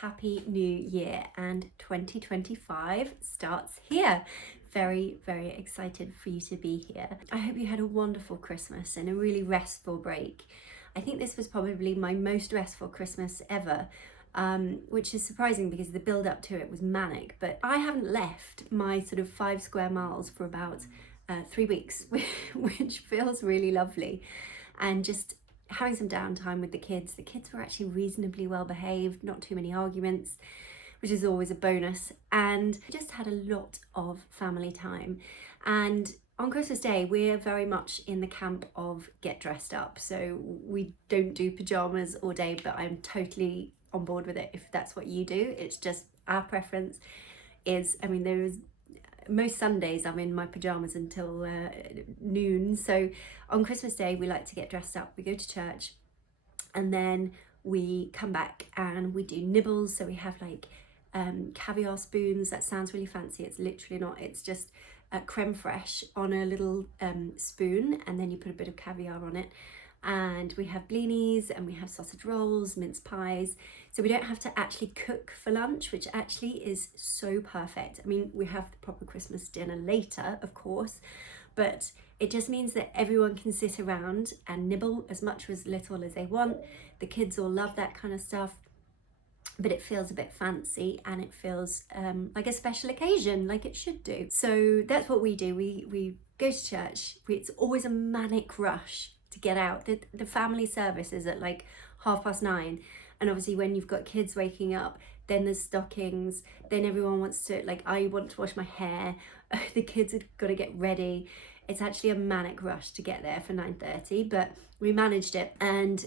Happy New Year, and 2025 starts here. Very, very excited for you to be here. I hope you had a wonderful Christmas and a really restful break. I think this was probably my most restful Christmas ever, which is surprising because the build up to it was manic, but I haven't left my sort of 5 square miles for about 3 weeks, which feels really lovely. And just having some downtime with the kids. The kids were actually reasonably well behaved, not too many arguments, which is always a bonus. And just had a lot of family time. And on Christmas Day, we're very much in the camp of get dressed up. So we don't do pajamas all day, but I'm totally on board with it if that's what you do. It's just our preference is, I mean, most Sundays I'm in my pajamas until noon. So on Christmas Day we like to get dressed up. We go to church and then we come back and we do nibbles. So we have like caviar spoons. That sounds really fancy. It's literally not. It's just creme fraiche on a little spoon, and then you put a bit of caviar on it. And we have blinis and we have sausage rolls, mince pies. So we don't have to actually cook for lunch, which actually is so perfect. I mean, we have the proper Christmas dinner later, of course, but it just means that everyone can sit around and nibble as much or as little as they want. The kids all love that kind of stuff, but it feels a bit fancy and it feels like a special occasion, like it should do. So that's what we do. We go to church. It's always a manic rush to get out. The family service is at like 9:30, and obviously when you've got kids waking up, then there's stockings, then everyone wants to, like, I want to wash my hair, the kids have got to get ready. It's actually a manic rush to get there for 9:30, but we managed it. And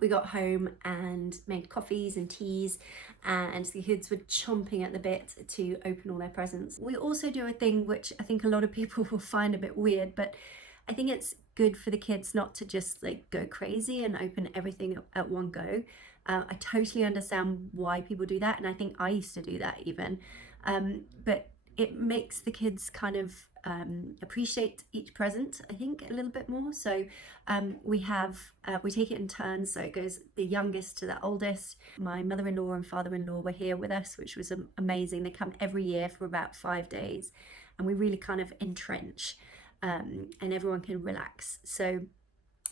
we got home and made coffees and teas, and the kids were chomping at the bit to open all their presents. We also do a thing which I think a lot of people will find a bit weird, but I think it's good for the kids not to just like go crazy and open everything at one go. I totally understand why people do that, and I think I used to do that even, but it makes the kids kind of appreciate each present, I think, a little bit more. So we take it in turns, so it goes the youngest to the oldest. My mother-in-law and father-in-law were here with us, which was amazing. They come every year for about 5 days, and we really kind of entrench, and everyone can relax. So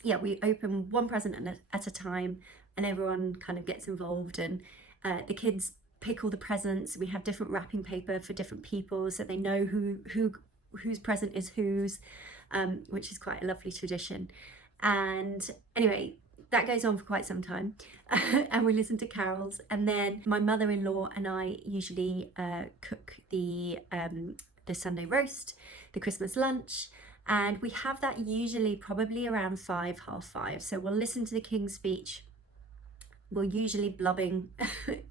yeah, we open one present at a time, and everyone kind of gets involved, and the kids pick all the presents. We have different wrapping paper for different people, so they know whose present is whose, which is quite a lovely tradition. And anyway, that goes on for quite some time, and we listen to carols. And then my mother-in-law and I usually cook the the Sunday roast, the Christmas lunch, and we have that usually probably around 5, half 5. So we'll listen to the King's speech. We're usually blubbing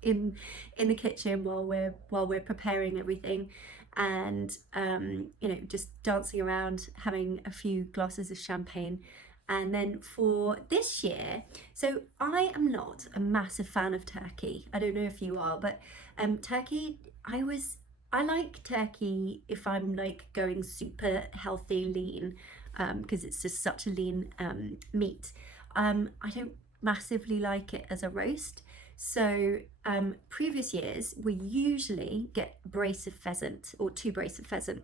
in the kitchen while we're preparing everything, and you know, just dancing around, having a few glasses of champagne. And then for this year, so I am not a massive fan of turkey. I don't know if you are, but turkey, I like turkey if I'm like going super healthy, lean, because it's just such a lean meat. I don't massively like it as a roast. So previous years we usually get brace of pheasant or 2 brace of pheasant,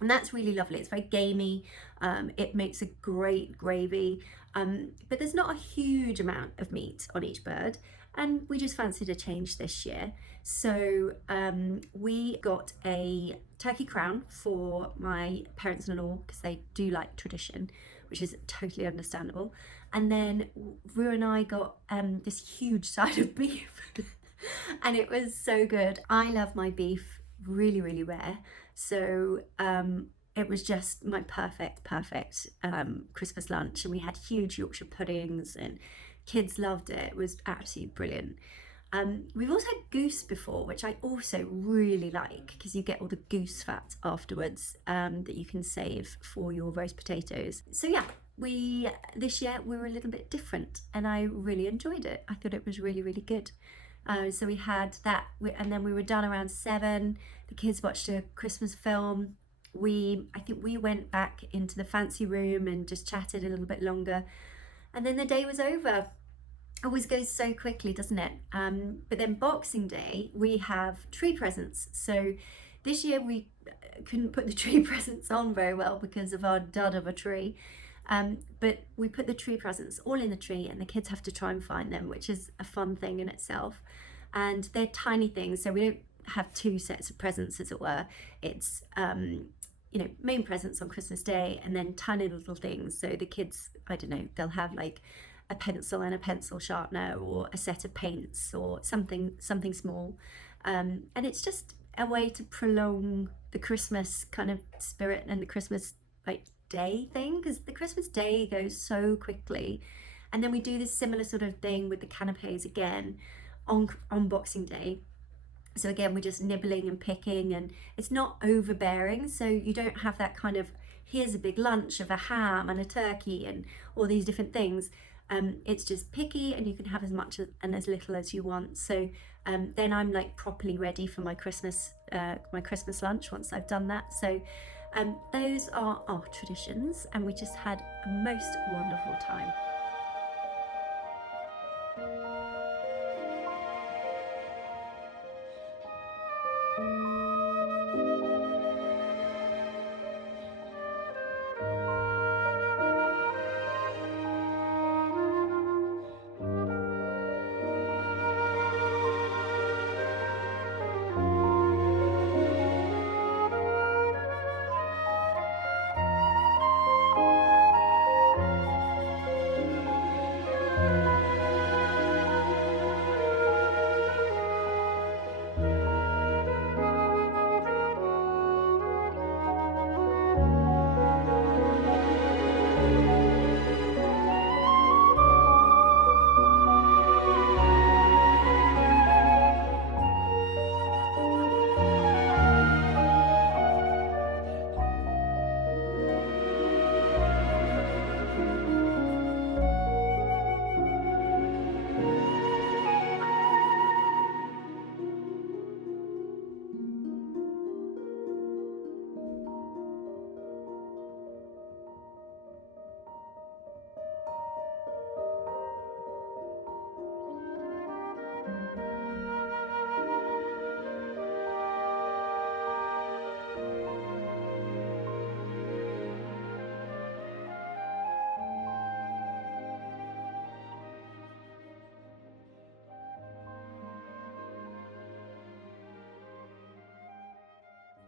and that's really lovely. It's very gamey. It makes a great gravy, but there's not a huge amount of meat on each bird, and we just fancied a change this year. So we got a turkey crown for my parents-in-law because they do like tradition, which is totally understandable. And then Rue and I got this huge side of beef and it was so good. I love my beef really, really rare. So it was just my perfect Christmas lunch, and we had huge Yorkshire puddings and kids loved it. It was absolutely brilliant. We've also had goose before, which I also really like because you get all the goose fat afterwards that you can save for your roast potatoes. So yeah, this year we were a little bit different and I really enjoyed it. I thought it was really, really good. So we had that, and then we were done around 7. The kids watched a Christmas film. I think we went back into the fancy room and just chatted a little bit longer, and then the day was over. Always goes so quickly, doesn't it? But then Boxing Day we have tree presents. So this year we couldn't put the tree presents on very well because of our dud of a tree. But we put the tree presents all in the tree and the kids have to try and find them, which is a fun thing in itself. And they're tiny things, so we don't have 2 sets of presents, as it were. It's you know, main presents on Christmas Day and then tiny little things. So the kids, I don't know, they'll have like a pencil and a pencil sharpener or a set of paints or something small. And it's just a way to prolong the Christmas kind of spirit and the Christmas like day thing, because the Christmas day goes so quickly. And then we do this similar sort of thing with the canapes again on Boxing Day. So again, we're just nibbling and picking, and it's not overbearing, so you don't have that kind of here's a big lunch of a ham and a turkey and all these different things. It's just picky, and you can have as much and as little as you want. So then I'm like properly ready for my Christmas lunch once I've done that. So those are our traditions, and we just had a most wonderful time.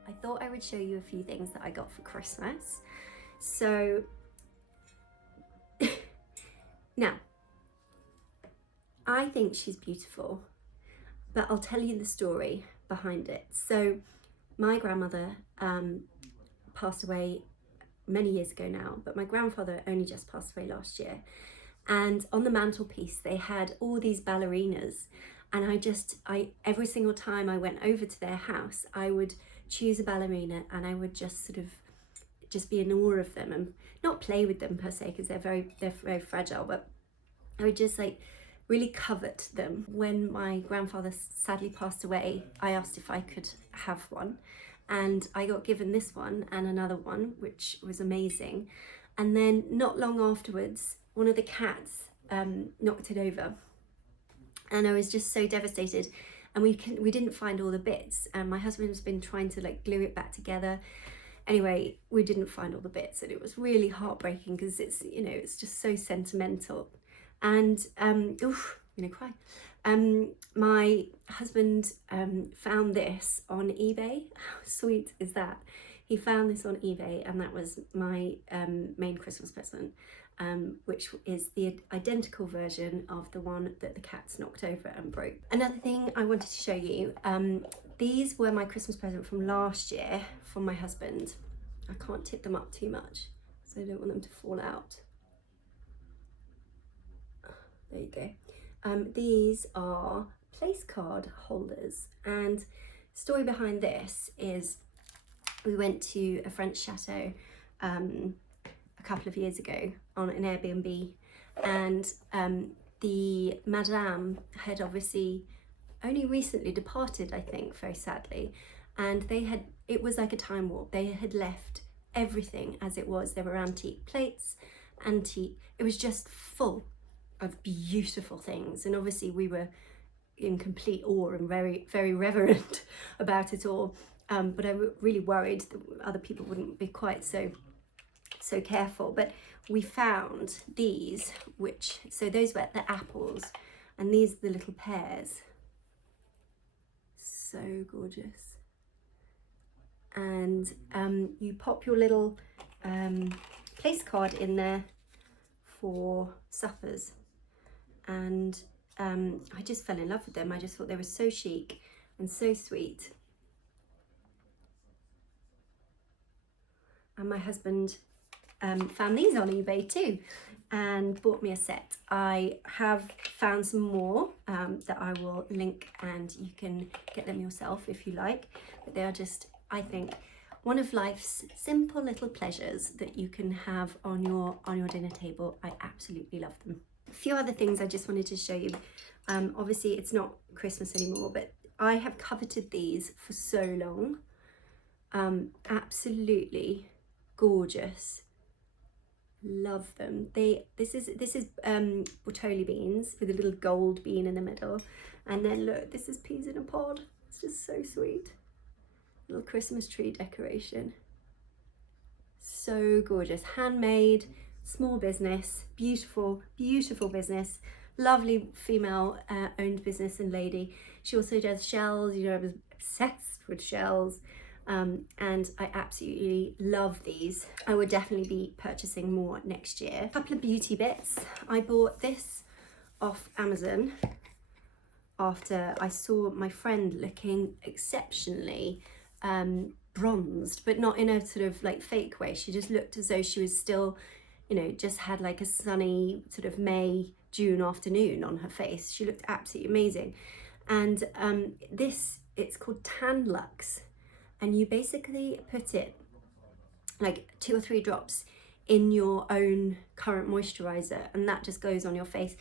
I thought I would show you a few things that I got for Christmas. So now, I think she's beautiful, but I'll tell you the story behind it. So My grandmother passed away many years ago now, but my grandfather only just passed away last year. And on the mantelpiece they had all these ballerinas, and I every single time I went over to their house, I would choose a ballerina and I would just sort of just be in awe of them, and not play with them per se, because they're very fragile, but I would just like really covet them. When my grandfather sadly passed away, I asked if I could have one, and I got given this one and another one, which was amazing. And then not long afterwards, one of the cats knocked it over, and I was just so devastated. And we didn't find all the bits, and my husband's been trying to like glue it back together. Anyway, we didn't find all the bits, and it was really heartbreaking because it's, you know, it's just so sentimental. And oof, I'm gonna cry. My husband found this on eBay. How sweet is that? He found this on eBay, and that was my main Christmas present, which is the identical version of the one that the cats knocked over and broke. Another thing I wanted to show you, these were my Christmas present from last year from my husband. I can't tip them up too much, so I don't want them to fall out. There you go. These are Placecard holders, and story behind this is we went to a French chateau a couple of years ago on an Airbnb, and the madame had obviously only recently departed, I think, very sadly, and it was like a time warp. They had left everything as it was. There were antique plates, it was just full of beautiful things, and obviously we were in complete awe and very, very reverent about it all, but I really worried that other people wouldn't be quite so careful. But we found these, so those were the apples, and these are the little pears. So gorgeous. And you pop your little place card in there for suppers, and I just fell in love with them. I just thought they were so chic and so sweet. And my husband found these on eBay too and bought me a set. I have found some more that I will link, and you can get them yourself if you like, but they are just, I think, one of life's simple little pleasures that you can have on your dinner table. I absolutely love them. A few other things I just wanted to show you. Obviously it's not Christmas anymore, but I have coveted these for so long. Absolutely gorgeous. Love them. This is Bortoli beans with a little gold bean in the middle, and then look, this is peas in a pod. It's just so sweet. Little Christmas tree decoration. So gorgeous. Handmade, small business, beautiful business, lovely female owned business and lady. She also does shells. You know, I was obsessed with shells. And I absolutely love these. I would definitely be purchasing more next year. A couple of beauty bits. I bought this off Amazon after I saw my friend looking exceptionally bronzed, but not in a sort of like fake way. She just looked as though she was still, you know, just had like a sunny sort of May, June afternoon on her face. She looked absolutely amazing. And it's called Tan Luxe. And you basically put it like 2 or 3 drops in your own current moisturizer, and that just goes on your face.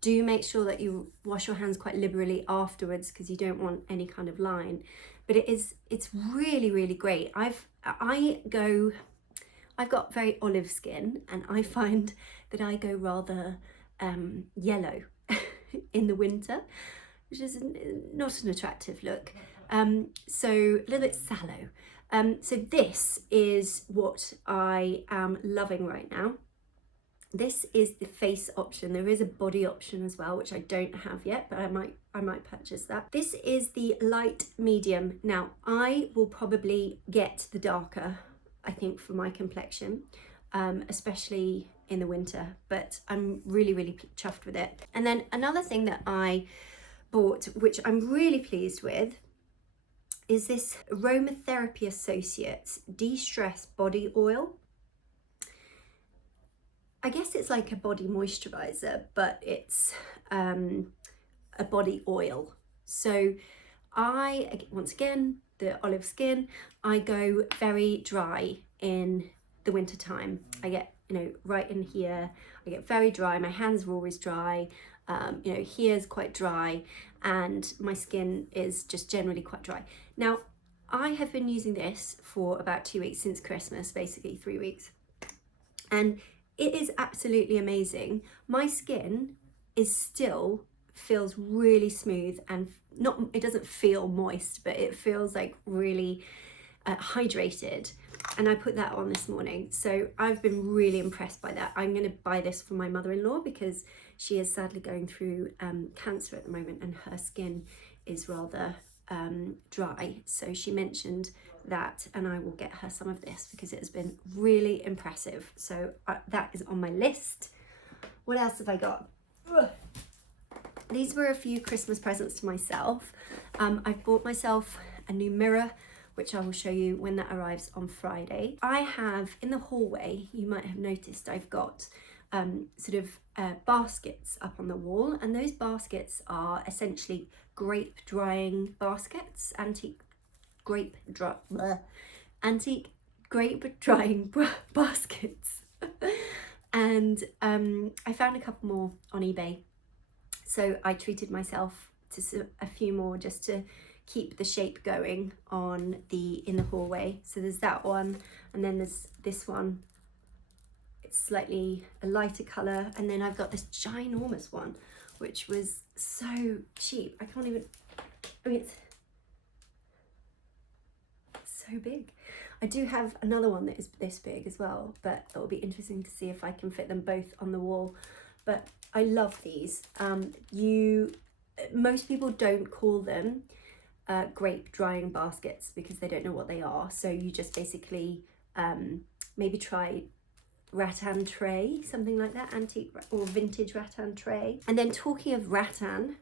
Do make sure that you wash your hands quite liberally afterwards, because you don't want any kind of line. But it's really, really great. I've got very olive skin, and I find that I go rather yellow in the winter, which is not an attractive look. So a little bit sallow. So this is what I am loving right now. This is the face option. There is a body option as well, which I don't have yet, but I might purchase that. This is the light medium. Now I will probably get the darker, I think, for my complexion, especially in the winter, but I'm really, really chuffed with it. And then another thing that I bought, which I'm really pleased with, is this Aromatherapy Associates De-Stress Body Oil. I guess it's like a body moisturizer, but it's a body oil. So once again, the olive skin, I go very dry in the winter time. I get, you know, right in here, I get very dry. My hands are always dry. You know, here's quite dry, and my skin is just generally quite dry. Now, I have been using this for about 2 weeks, since Christmas, basically 3 weeks. And it is absolutely amazing. My skin feels really smooth, and it doesn't feel moist, but it feels like really hydrated. And I put that on this morning, so I've been really impressed by that. I'm going to buy this for my mother-in-law because she is sadly going through cancer at the moment, and her skin is rather dry. So she mentioned that, and I will get her some of this because it has been really impressive. So that is on my list. What else have I got? Ugh. These were a few Christmas presents to myself. I've bought myself a new mirror, which I will show you when that arrives on Friday. I have in the hallway, you might have noticed, I've got sort of baskets up on the wall, and those baskets are essentially grape drying baskets, antique grape drying baskets. And I found a couple more on eBay, so I treated myself to a few more just to keep the shape going in the hallway. So there's that one, and then there's this one. It's slightly a lighter colour, and then I've got this ginormous one, which was so cheap. I mean, it's so big. I do have another one that is this big as well, but it'll be interesting to see if I can fit them both on the wall. But I love these. Most people don't call them grape drying baskets because they don't know what they are. So you just basically maybe try rattan tray, something like that, antique or vintage rattan tray. And then talking of rattan,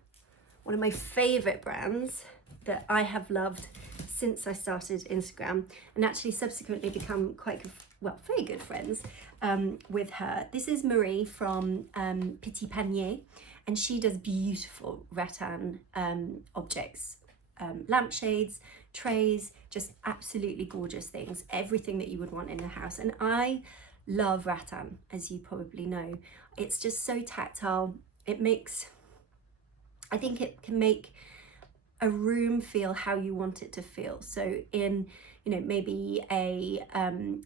one of my favorite brands that I have loved since I started Instagram, and actually subsequently become very good friends with her. This is Marie from Petit Panier, and she does beautiful rattan objects, lampshades, trays, just absolutely gorgeous things, everything that you would want in the house. And I love rattan, as you probably know. It's just so tactile. I think it can make a room feel how you want it to feel. So in, you know, maybe a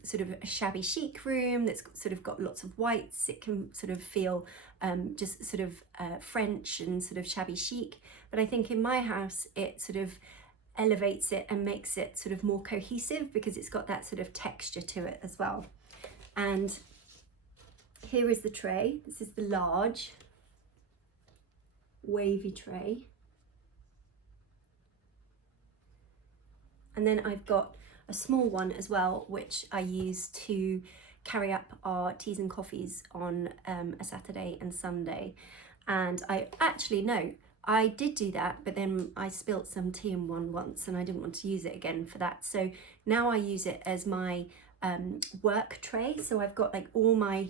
sort of a shabby chic room that's sort of got lots of whites, it can sort of feel just sort of French and sort of shabby chic. But I think in my house, it sort of elevates it and makes it sort of more cohesive because it's got that sort of texture to it as well. And here is the tray. This is the large wavy tray. And then I've got a small one as well, which I use to carry up our teas and coffees on a Saturday and Sunday. And I did do that, but then I spilt some tea in one once and I didn't want to use it again for that. So now I use it as my work tray. So I've got like all my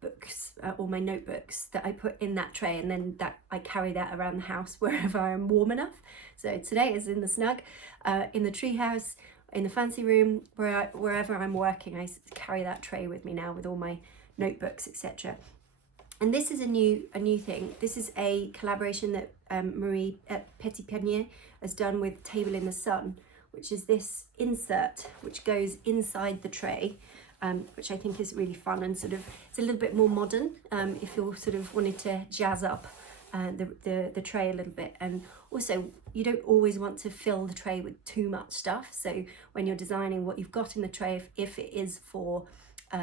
books, all my notebooks that I put in that tray, and then that I carry that around the house wherever I'm warm enough. So today is in the snug, in the treehouse, in the fancy room, wherever I'm working, I carry that tray with me now with all my notebooks, etc. And this is a new thing. This is a collaboration that Marie at Petit Panier has done with Table in the Sun, which is this insert which goes inside the tray, which I think is really fun and sort of, it's a little bit more modern if you're sort of wanting to jazz up the tray a little bit. And also, you don't always want to fill the tray with too much stuff. So when you're designing what you've got in the tray, if it is for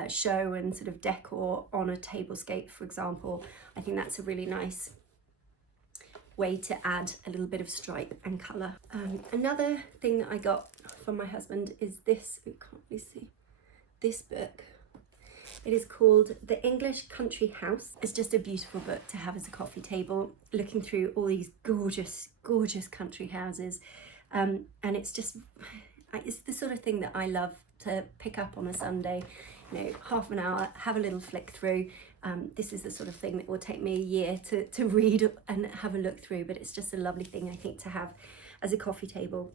show and sort of decor on a tablescape, for example, I think that's a really nice way to add a little bit of stripe and colour. Another thing that I got from my husband is this, you can't really see, this book. It is called The English Country House. It's just a beautiful book to have as a coffee table, looking through all these gorgeous, gorgeous country houses. And it's the sort of thing that I love to pick up on a Sunday, you know, half an hour, have a little flick through. This is the sort of thing that will take me a year to read and have a look through, but it's just a lovely thing, I think, to have as a coffee table,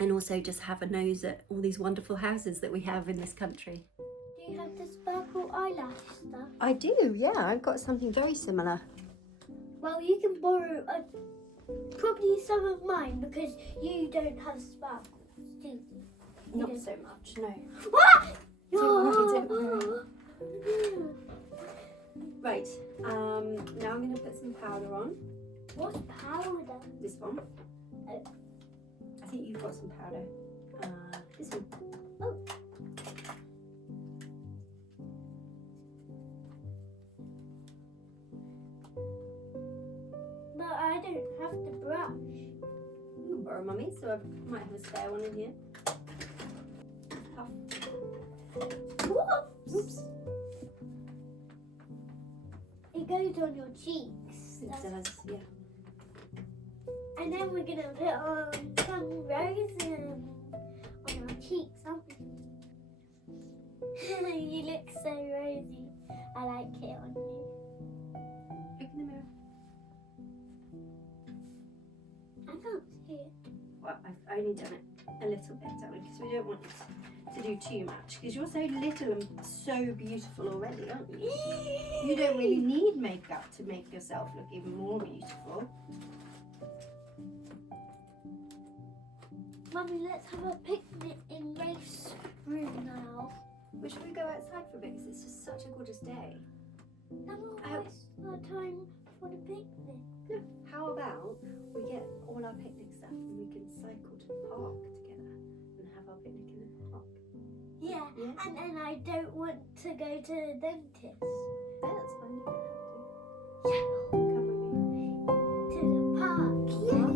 and also just have a nose at all these wonderful houses that we have in this country. Do you have the sparkle eyelash stuff? I do, yeah, I've got something very similar. Well, you can borrow probably some of mine because you don't have sparkles, do you? Not so much, no. What? Don't worry. Right, now I'm going to put some powder on. What's powder? This one. I think you've got some powder. This one. Oh. But I don't have the brush. You can borrow Mummy, so I might have a spare one in here. Whoops. Oops. It goes on your cheeks. It does, yeah. And then we're going to put on some roses on our cheeks, aren't we? You look so rosy. I like it on you. Look in the mirror. I can't see it. Well, I've only done it a little bit, darling, because we don't want it to do too much, because you're so little and so beautiful already, aren't you? You don't really need makeup to make yourself look even more beautiful. Mummy, let's have a picnic in Race Room now. Well, should we go outside for a bit, because it's just such a gorgeous day? No, it's our time for the picnic. No, how about we get all our picnic stuff and we can cycle to the park together and have our picnic in the park? Yeah, Yeah. and then I don't want to go to the dentist. Yeah, that's fine. You don't have to. Yeah. Come with me. To the park. Yeah.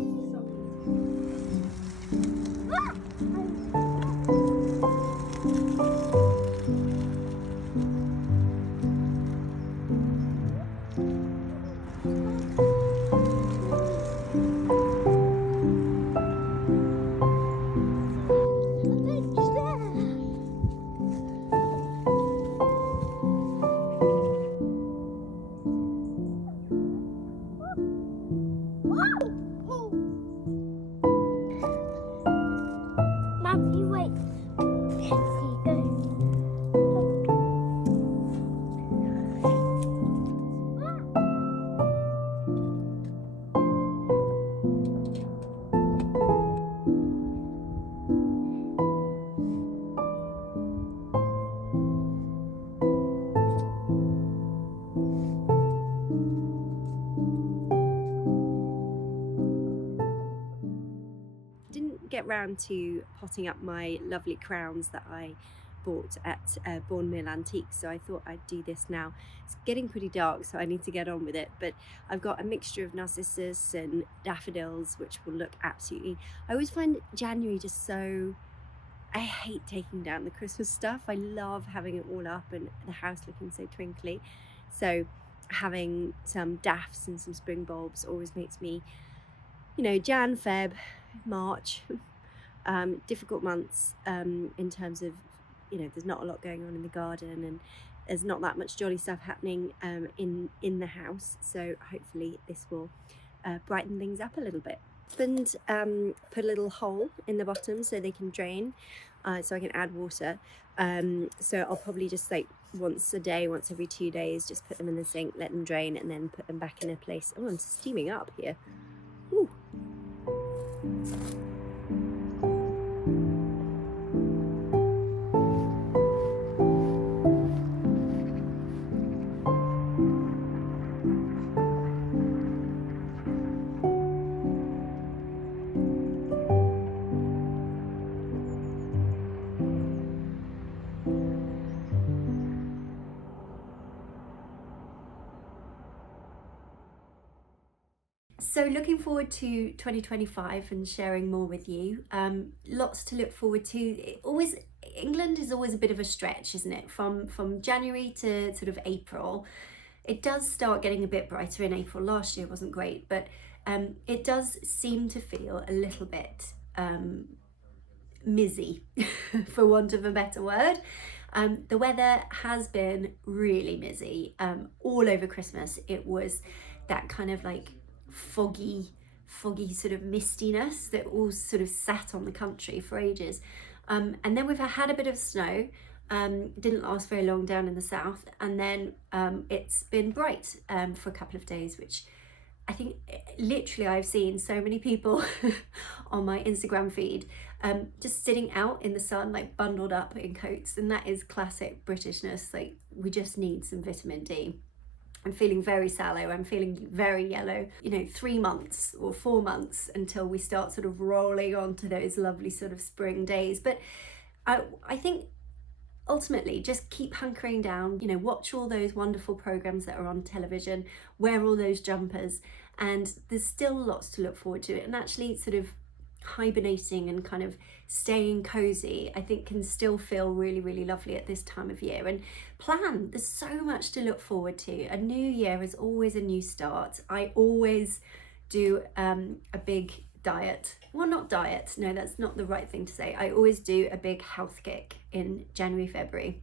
Mummy, wait. Here you go. Didn't get round to potting up my lovely crowns that I bought at Bourne Mill Antiques, so I thought I'd do this now. It's getting pretty dark, so I need to get on with it, but I've got a mixture of narcissus and daffodils, which will look absolutely... I always find January just so... I hate taking down the Christmas stuff. I love having it all up and the house looking so twinkly, so having some daffs and some spring bulbs always makes me, you know, Jan, Feb, March, difficult months in terms of, you know, there's not a lot going on in the garden and there's not that much jolly stuff happening in the house, so hopefully this will brighten things up a little bit. And put a little hole in the bottom so they can drain, so I can add water, so I'll probably just like once a day, once every 2 days, just put them in the sink, let them drain, and then put them back in a place. Oh, I'm steaming up here. Ooh. So looking forward to 2025 and sharing more with you. Lots to look forward to. England is always a bit of a stretch, isn't it? From January to sort of April, it does start getting a bit brighter in April. Last year wasn't great, but it does seem to feel a little bit mizzy, for want of a better word. The weather has been really mizzy. All over Christmas, it was that kind of like foggy sort of mistiness that all sort of sat on the country for ages. And then we've had a bit of snow. Didn't last very long down in the south, and then it's been bright for a couple of days, which I think literally I've seen so many people on my Instagram feed just sitting out in the sun, like bundled up in coats, and that is classic Britishness. Like, we just need some vitamin D. I'm feeling very sallow, I'm feeling very yellow. 3 months or 4 months until we start sort of rolling onto those lovely sort of spring days. But I think ultimately just keep hunkering down, watch all those wonderful programs that are on television, wear all those jumpers, and there's still lots to look forward to. And actually sort of hibernating and kind of staying cozy, I think, can still feel really, really lovely at this time of year. And plan, there's so much to look forward to. A new year is always a new start. I always do a big diet. Well, not diet, no, that's not the right thing to say. I always do a big health kick in January, February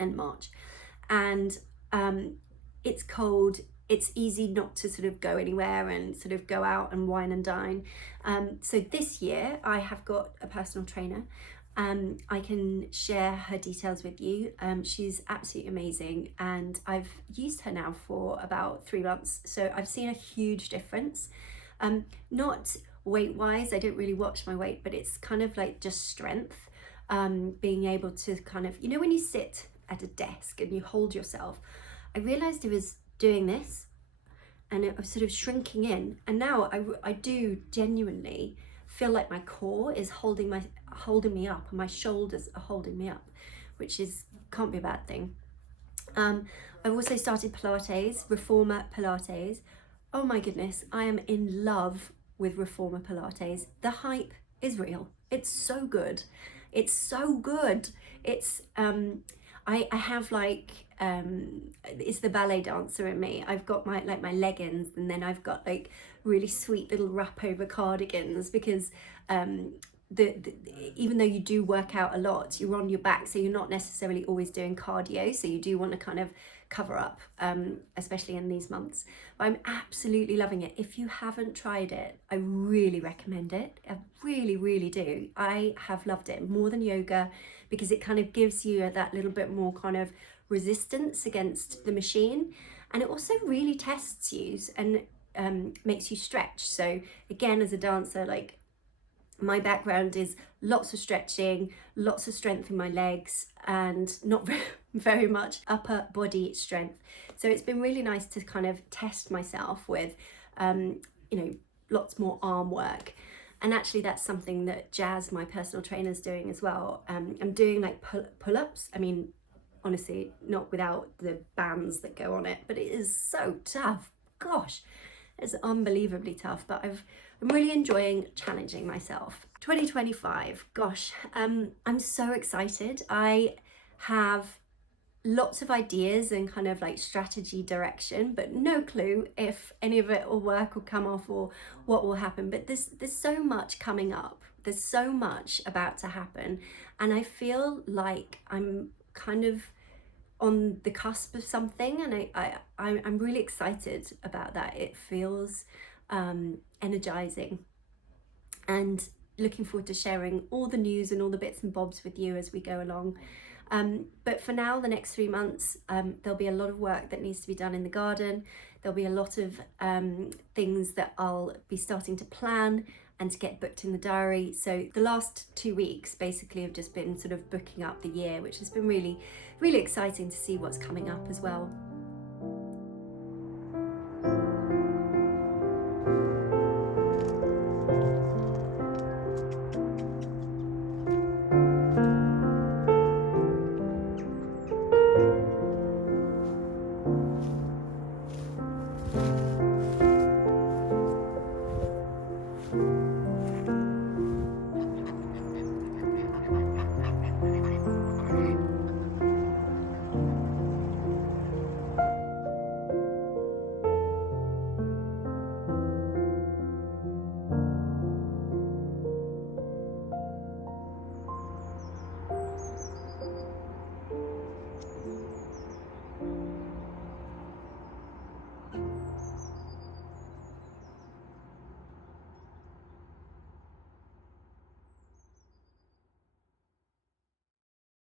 and March. And it's cold, it's easy not to sort of go anywhere and sort of go out and wine and dine. So this year I have got a personal trainer. I can share her details with you. She's absolutely amazing, and I've used her now for about 3 months. So I've seen a huge difference. Not weight wise, I don't really watch my weight, but it's kind of like just strength. Being able to kind of, when you sit at a desk and you hold yourself, I realized I was doing this and it was sort of shrinking in, and now I do genuinely feel like my core is holding me up, and my shoulders are holding me up, which can't be a bad thing. I've also started Pilates, Reformer Pilates. Oh my goodness, I am in love with Reformer Pilates. The hype is real. It's so good. It's so good. It's I have like it's the ballet dancer in me. I've got my leggings, and then I've got like really sweet little wrap over cardigans, because even though you do work out a lot, you're on your back, so you're not necessarily always doing cardio, so you do want to kind of cover up, especially in these months. But I'm absolutely loving it. If you haven't tried it, I really recommend it. I really, really do. I have loved it more than yoga, because it kind of gives you that little bit more kind of resistance against the machine, and it also really tests you and makes you stretch. So again, as a dancer, like, my background is lots of stretching, lots of strength in my legs, and not very much upper body strength. So it's been really nice to kind of test myself with, lots more arm work. And actually that's something that Jazz, my personal trainer, is doing as well. I'm doing like pull-ups. I mean, honestly, not without the bands that go on it, but it is so tough. Gosh, it's unbelievably tough, but I'm really enjoying challenging myself. 2025, gosh, I'm so excited. I have lots of ideas and kind of like strategy direction, but no clue if any of it will work or come off or what will happen. But there's so much coming up. There's so much about to happen, and I feel like I'm kind of on the cusp of something, and I'm really excited about that. It feels energizing, and looking forward to sharing all the news and all the bits and bobs with you as we go along. But for now, the next 3 months, there'll be a lot of work that needs to be done in the garden. There'll be a lot of things that I'll be starting to plan and to get booked in the diary. So the last 2 weeks basically have just been sort of booking up the year, which has been really, really exciting to see what's coming up as well.